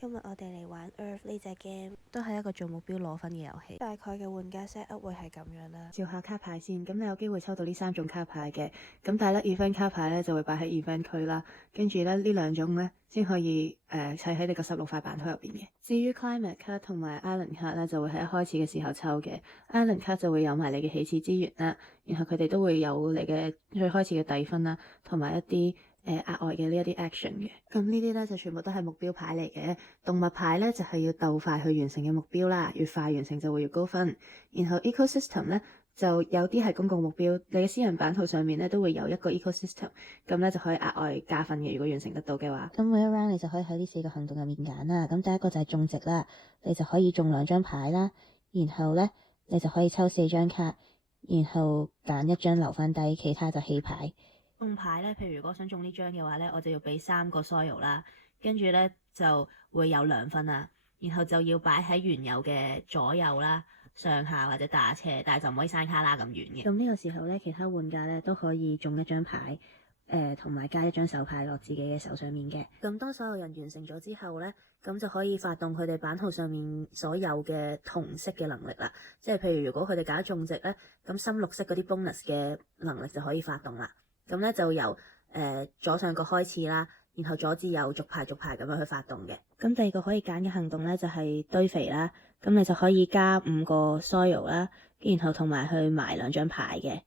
今日我哋嚟玩 Earth 呢隻 game，都係一個做目標攞分嘅遊戲。大概嘅玩家 set up 會係咁樣啦。照下卡牌先，咁你有機會抽到呢3種卡牌嘅，咁但係咧 event 卡牌咧就會擺喺 event 區啦，跟住咧呢2種咧先可以砌喺你個16塊版圖入邊嘅。至於 climate 卡同埋 island 卡咧就會喺一開始嘅時候抽嘅 ，island 卡就會有埋你嘅起始資源啦，然後佢哋都會有你嘅最開始嘅底分啦，同埋一啲額外嘅呢一啲 action 嘅，咁呢啲咧就全部都係目標牌嚟嘅。動物牌咧就係要鬥快去完成嘅目標啦，越快完成就會越高分。然後 ecosystem 咧就有啲係公共目標，你嘅私人版圖上面咧都會有一個 ecosystem，咁咧就可以額外加分嘅。如果完成得到嘅話，咁每一 round 你就可以喺呢4個行動入面揀啦。咁第一個就係種植啦，你就可以種2張牌啦，然後咧你就可以抽4張卡，然後揀1張留翻低，其他就棄牌。種牌咧，譬如如果想種呢張嘅話咧，我就要俾3個 soil 啦，跟住咧就會有2分啦，然後就要擺喺原有嘅左右啦、上下或者打斜，但係就唔可以山卡拉咁遠嘅。咁呢個時候咧，其他玩家咧都可以種1張牌，同埋加1張手牌落自己嘅手上面嘅。咁當所有人完成咗之後咧，咁就可以發動佢哋版圖上面所有嘅同色嘅能力啦。即係譬如如果佢哋揀種植咧，咁深綠色嗰啲 bonus 嘅能力就可以發動啦。咁咧就由左上角開始啦，然後左至右逐排逐排咁樣去發動嘅。咁第2個可以揀嘅行動咧就係堆肥啦，咁你就可以加5個 soil 啦，然後同埋去埋2張牌嘅。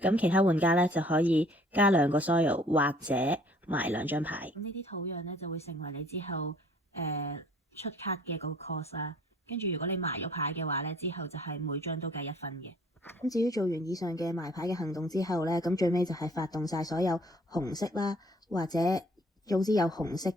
咁其他玩家咧就可以加2個 soil 或者埋2張牌。咁呢啲土壤咧就會成為你之後出卡嘅嗰個 cost 啦。跟住如果你埋咗牌嘅話咧，之後就係每張都計1分嘅。咁至於做完以上嘅埋牌嘅行動之後咧，咁最尾就係發動晒所有紅色啦，或者總之有紅色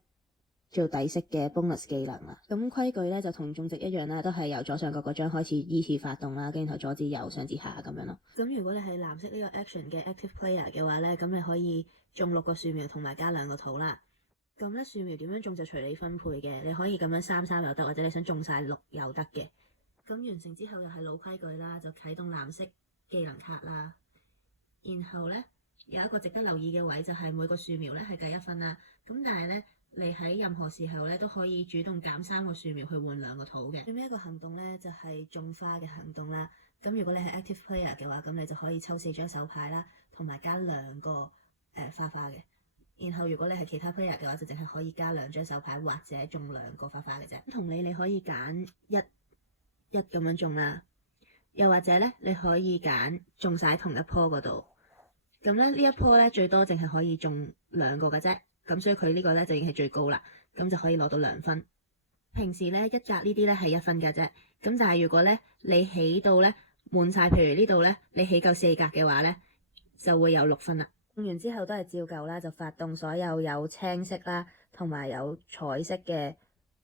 做底色嘅 bonus 技能啦。咁規矩咧就同種植一樣啦，都係由左上角嗰張開始依次發動啦，跟住然後左至右上至下咁樣咯。咁如果你係藍色呢個 action 嘅 active player 嘅話咧，咁你可以種6個樹苗同埋加2個土啦。咁咧樹苗點樣種就隨你分配嘅，你可以咁樣3-3又得，或者你想種晒6又得嘅。咁完成之後又係老規矩啦，就啟動藍色技能卡啦。然後咧有一個值得留意嘅位就係每個樹苗咧係計1分啦。咁但係咧你喺任何時候咧都可以主動減3個樹苗去換2個土嘅。最尾一個行動咧就係種花嘅行動啦。咁如果你係 active player 嘅話，咁你就可以抽4張手牌啦，同埋加2個花嘅。然後如果你係其他 player 嘅話，就淨係可以加2張手牌或者種2個花嘅啫。同你可以揀一咁樣種啦，又或者咧你可以揀種晒同一棵嗰度。咁咧呢一棵咧最多淨係可以種2個嘅啫，咁所以佢呢個咧就已經係最高啦，咁就可以攞到2分。平時咧一格呢啲咧係1分嘅啫，咁但係如果咧你起到咧滿晒，譬如呢度咧你起夠4格嘅話咧，就會有6分啦。用完之後都係照舊啦，就發動所有有青色啦，同埋有彩色嘅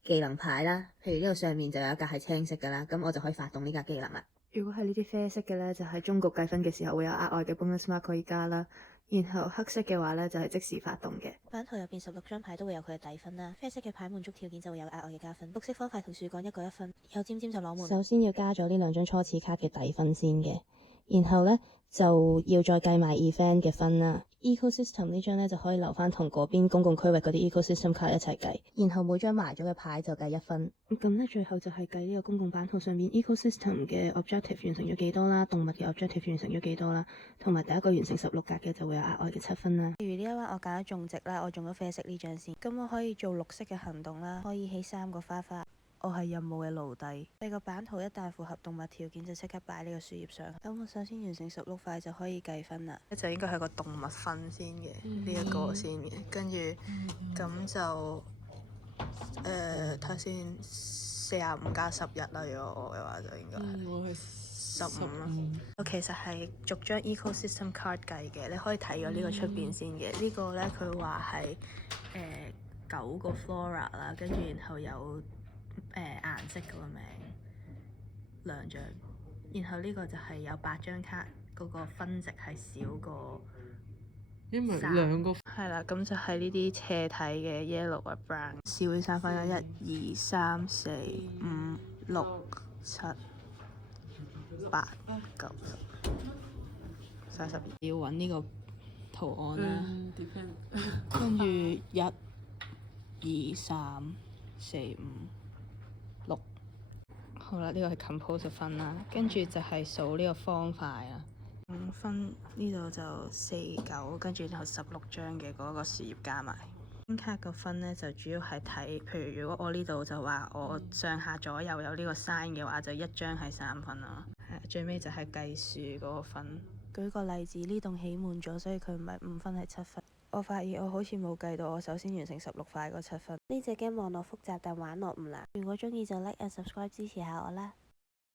技能牌啦。譬如呢度上面就有一格係青色噶啦，咁我就可以發動呢格技能啦。如果係呢啲啡色嘅咧，就喺終局計分嘅時候會有額外嘅 bonus mark 可以加啦。然後黑色嘅話咧就係即時發動嘅。版圖入邊16張牌都會有佢嘅底分啦。啡色嘅牌滿足條件就會有額外嘅加分。綠色方塊同樹幹1個1分，有尖尖就攞門。首先要加咗呢2張初始卡嘅底分先嘅，然後咧就要再計埋 event 嘅分啦。ecosystem 呢張咧就可以留翻同嗰邊公共區域嗰啲 ecosystem 卡一齊計，然後每張埋咗嘅牌就計1分。咁咧最後就係計呢個公共版圖上面 ecosystem 嘅 objective 完成咗幾多啦，動物嘅 objective 完成咗幾多啦，同埋第一個完成16格嘅就會有額外嘅7分啦。譬如呢一彎我揀咗種植啦，我種咗啡色呢張先，咁我可以做綠色嘅行動啦，可以起3個花。我係任務嘅奴隸。你個版圖一旦符合動物條件，就即刻擺呢個樹葉上。咁我首先完成16塊就可以計分啦。就應該係個動物分先嘅，呢一個先嘅，跟住咁就睇下先45加11啦。如果我嘅話就應該我係15啦。我其實係逐張 ecosystem card 計嘅，你可以睇咗呢個出邊先嘅。呢個咧佢話係9個 flora 啦，跟住然後有顏色嗰個名2張，然後呢個就係有8張卡，嗰個分值係少過3，因為2個係啦，咁就係呢啲斜體嘅 yellow 啊 brown， 少啲3分咗1、2、3、4、5、6、7、8、9、10、32，要揾呢個圖案啦，跟住1、2、3、4、5、6。好啦，呢個係 compose 分啦，跟住就係數呢個方塊啦。分呢度就4、9，跟住然後16張嘅嗰個樹葉加埋。卡個分呢，就主要係睇，譬如如果我呢度就話我上下左右有呢個 sign 嘅話，就一張係3分啦。最尾就係計數嗰個分。舉個例子，呢棟起滿咗，所以佢唔係5分係7分。我發現我好似冇計到，我首先完成16塊嗰7分。呢隻 game 網絡複雜，但玩落唔難。如果中意就 like and subscribe 支持下我啦。